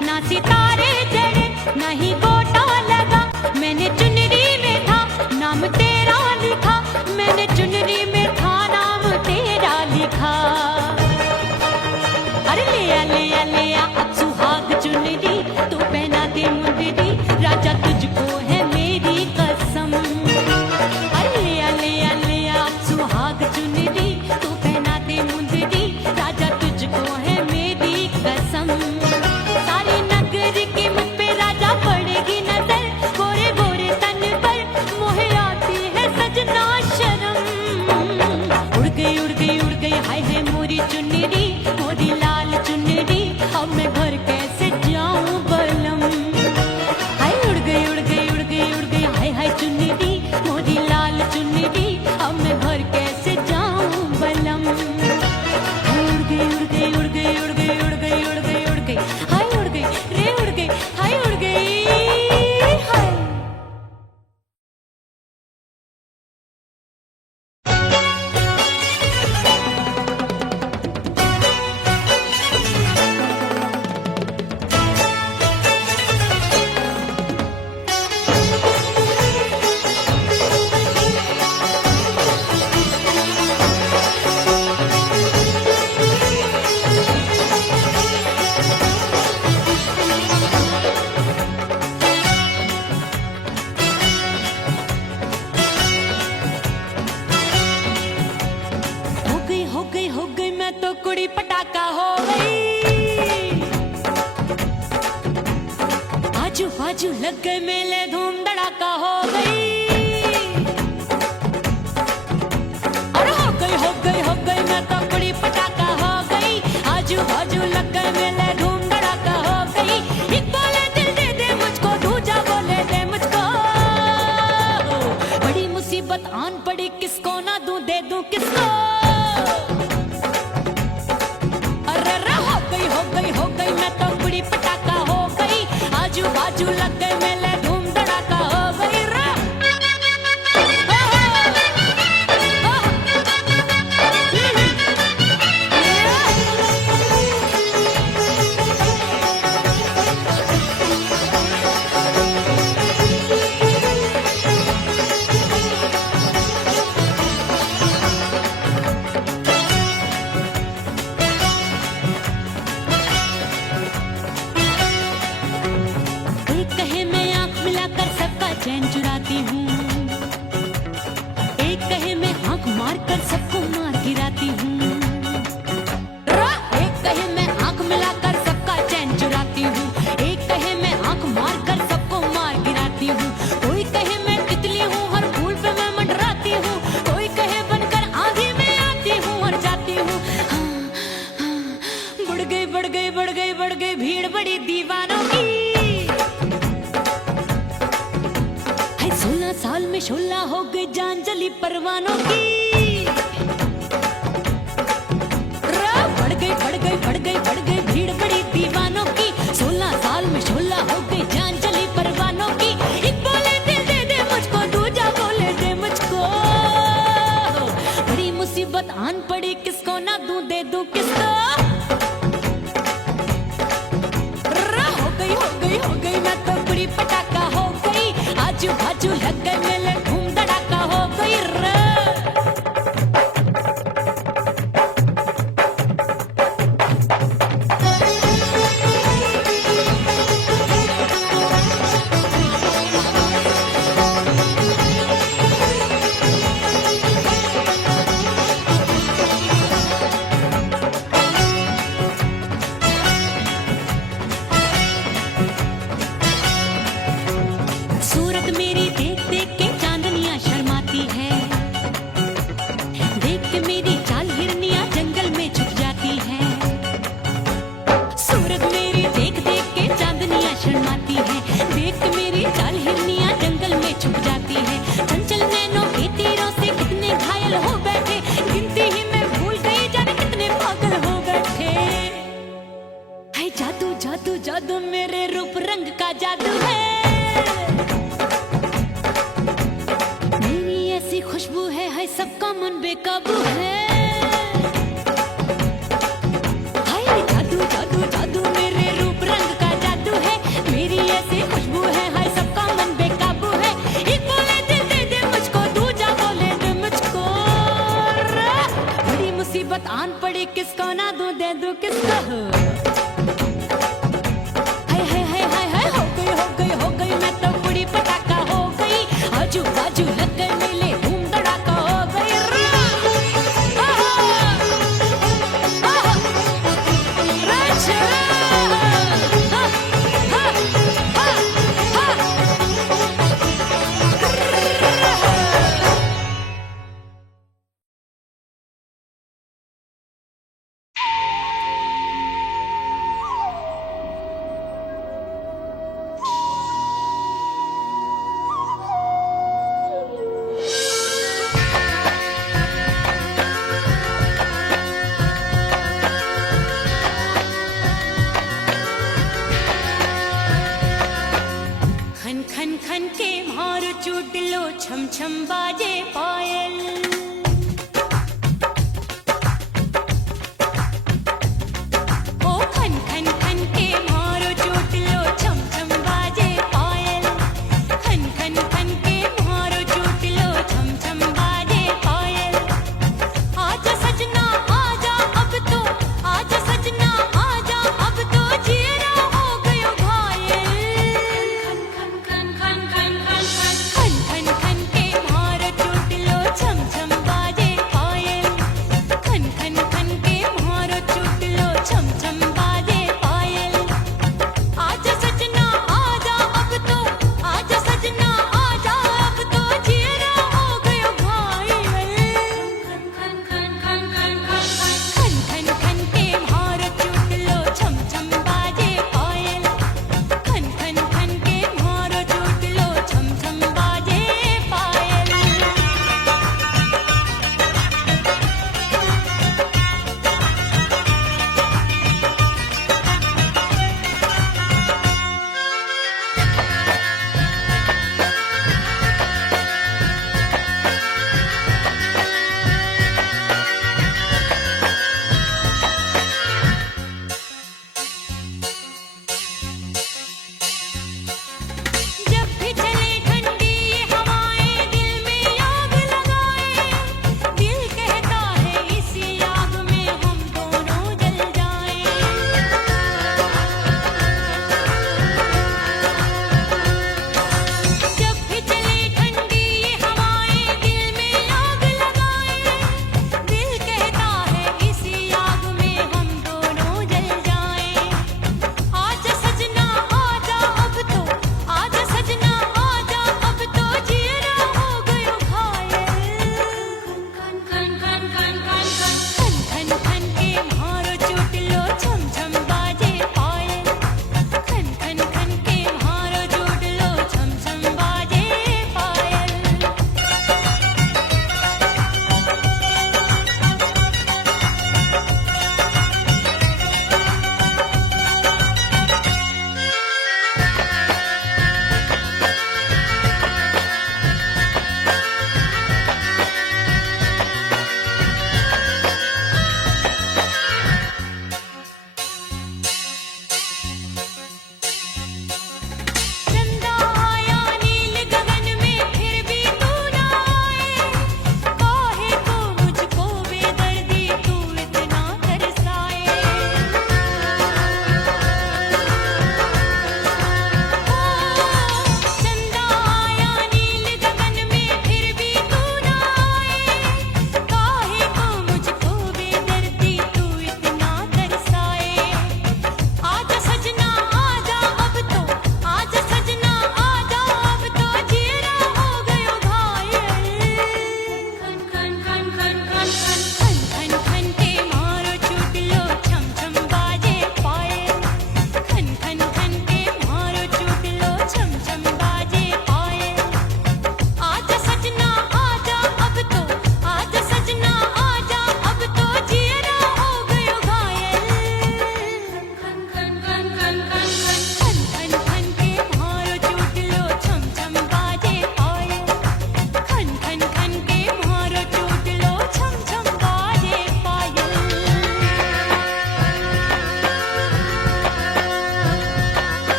ना सितारे जड़े नहीं गोटा लगा, मैंने चुनरी में था नाम तेरा लिखा। मैंने चुनरी में था नाम तेरा लिखा। अरे ले आ अब सुहाग चुनरी तू पहना दे मुंदरी, राजा तुझको है मेरी कसम। अरे ले आ अब सुहाग चुनरी तू पहना दे मुंदरी, राजा तुझको है मेरी कसम। सारी नगर की मुझ पे राजा पड़ेगी नजर, गोरे गोरे तन बाजू लग गए मेले, धूम धड़ाका हो गई। और हो गई मैं तो बड़ी पटाखा हो गई। आजू बाजू लग गए मेले, धूम धड़ाका हो गई। एक बोले दिल दे दे मुझको, दूजा बोले दे मुझको। बड़ी मुसीबत आन पड़ी, किसको ना दूं दे दूं किसको। हो गई मैं तो बड़ी पटाखा हो गई। आजू बाजू लग गए मेले, धूम धड़ाका हो गई रा। चैन चुराती हूँ, एक कहे मैं आंख मार कर सबको मार गिराती हूँ। एक कहे मैं आंख मिलाकर सबका चैन चुराती हूँ, एक कहे मैं आंख मार कर सबको मार गिराती हूँ। कोई कहे मैं तितली हूँ, हर फूल पे मैं मंडराती हूँ। कोई कहे बनकर आंधी में आती हूँ और जाती हूँ। बढ़ गई भीड़ बड़ी दीवानों की। 16 साल में शोला हो गई जान जली परवानों की। बढ़ गई भीड़ बड़ी दीवानों की। 16 साल में शोला हो गई जान जली परवानों की। एक बोले दिल दे दे मुझको, दूजा बोले दे मुझको। बड़ी मुसीबत आन पड़ी, किसको ना दूं दे दूं किसको। हो गई मैं तो बड़ी पटाखा हो गई। आजू बाजू लग गए मेले, धूम धड़ाका हो गई रे। सूरत मेरी देख देख के चांदनियां शर्माती है। देख के मेरी चाल हिरनियां जंगल में छुप जाती है। सूरत मेरी देख देख के चांदनियां शर्माती है। देख के मेरी चाल हिरनियां जंगल में छुप जाती है। चंचल नैनों के तीरों से कितने घायल हो बैठे, गिनती ही मैं भूल गई जाने कितने पागल हो बैठे। है जादू जादू जादू मेरे रूप रंग का जादू है। खुशबू है सबका मन बेकाबू है। हाय जादू जादू जादू मेरे रूप रंग का जादू है। मेरी ऐसी खुशबू है, हाय सबका मन बेकाबू है। एक बोले दिल दे दे मुझको, दूजा बोले दे मुझको। बड़ी मुसीबत आन पड़ी, किसको ना दूं दे दूं किसको। हाय हो गई मैं तो बड़ी पटाखा हो गई। आजू बाजू लग गए मेले, धूम धड़ाका हो गई रा। खन खन खन के मार चूट लो, छम छम बाजे पायल।